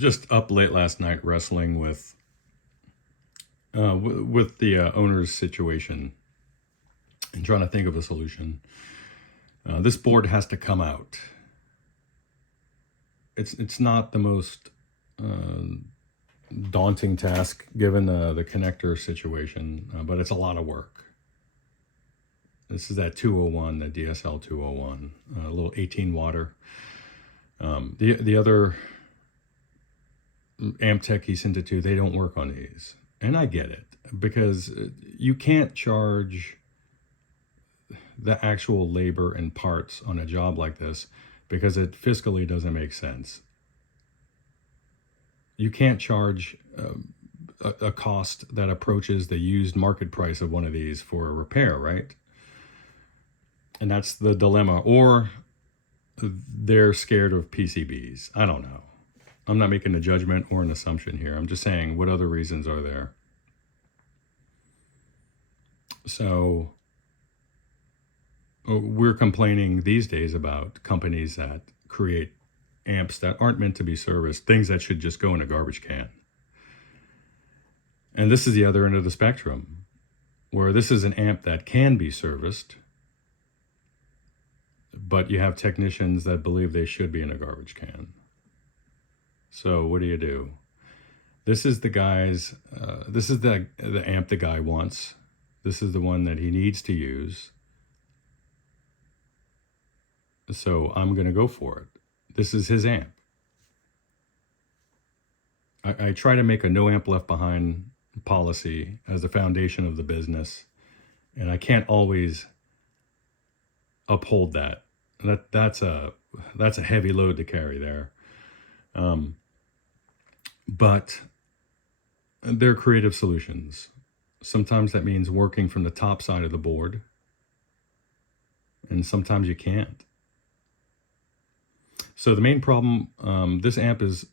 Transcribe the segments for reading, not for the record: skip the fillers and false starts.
just up late last night wrestling with the owner's situation and trying to think of a solution. This board has to come out. It's not the most daunting task given the connector situation, but it's a lot of work. This is that 201, the DSL201, a little 18 water. The other amp tech he sent it to, they don't work on these. And I get it, because you can't charge the actual labor and parts on a job like this because it fiscally doesn't make sense. You can't charge a cost that approaches the used market price of one of these for a repair, right? And that's the dilemma. Or they're scared of PCBs. I don't know. I'm not making a judgment or an assumption here. I'm just saying, what other reasons are there? So we're complaining these days about companies that create amps that aren't meant to be serviced, things that should just go in a garbage can. And this is the other end of the spectrum, where this is an amp that can be serviced, but you have technicians that believe they should be in a garbage can. So what do? This is the guy's, this is the amp the guy wants. This is the one that he needs to use. So I'm going to go for it. This is his amp. I try to make a no amp left behind policy as the foundation of the business, and I can't always uphold that. That's a heavy load to carry there. But they're creative solutions. Sometimes that means working from the top side of the board, and sometimes you can't. So the main problem, this amp is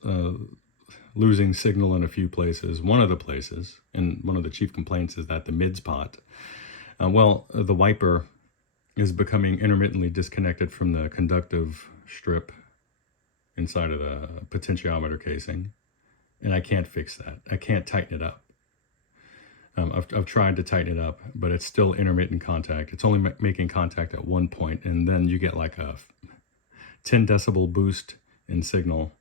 losing signal in a few places. One of the places, and one of the chief complaints, is that the mids pot, the wiper is becoming intermittently disconnected from the conductive strip inside of the potentiometer casing, and I can't fix that. I can't tighten it up. I've tried to tighten it up, but it's still intermittent contact. It's only making contact at one point, and then you get like a 10 decibel boost in signal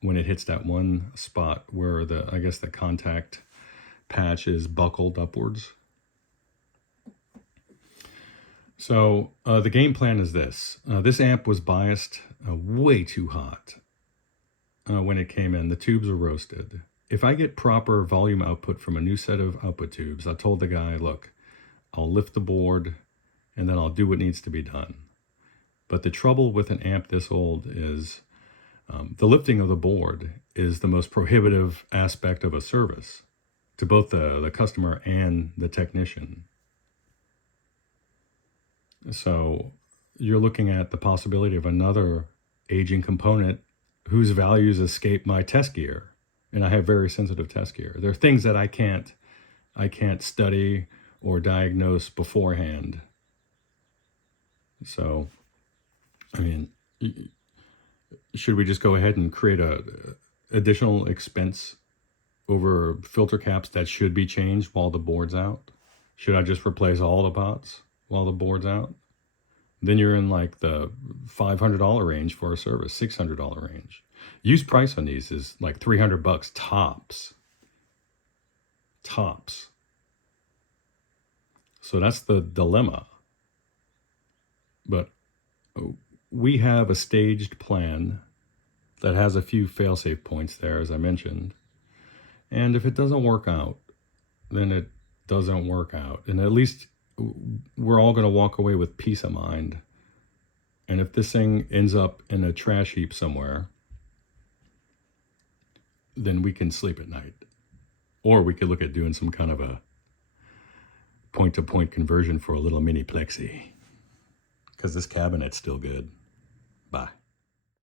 when it hits that one spot where I guess the contact patch is buckled upwards. So the game plan is this. This amp was biased way too hot when it came in. The tubes were roasted. If I get proper volume output from a new set of output tubes, I told the guy, look, I'll lift the board and then I'll do what needs to be done. But the trouble with an amp this old is the lifting of the board is the most prohibitive aspect of a service to both the customer and the technician. So you're looking at the possibility of another aging component whose values escape my test gear. And I have very sensitive test gear. There are things that I can't study or diagnose beforehand. So, I mean, should we just go ahead and create a additional expense over filter caps that should be changed while the board's out? Should I just replace all the pots while the board's out? Then you're in like the $500 range for a service, $600 range. Used price on these is like $300 tops. Tops. So that's the dilemma. But we have a staged plan that has a few fail-safe points there, as I mentioned. And if it doesn't work out, then it doesn't work out. And at least we're all going to walk away with peace of mind. And if this thing ends up in a trash heap somewhere, then we can sleep at night. Or we could look at doing some kind of a point-to-point conversion for a little mini plexi. Because this cabinet's still good. Bye.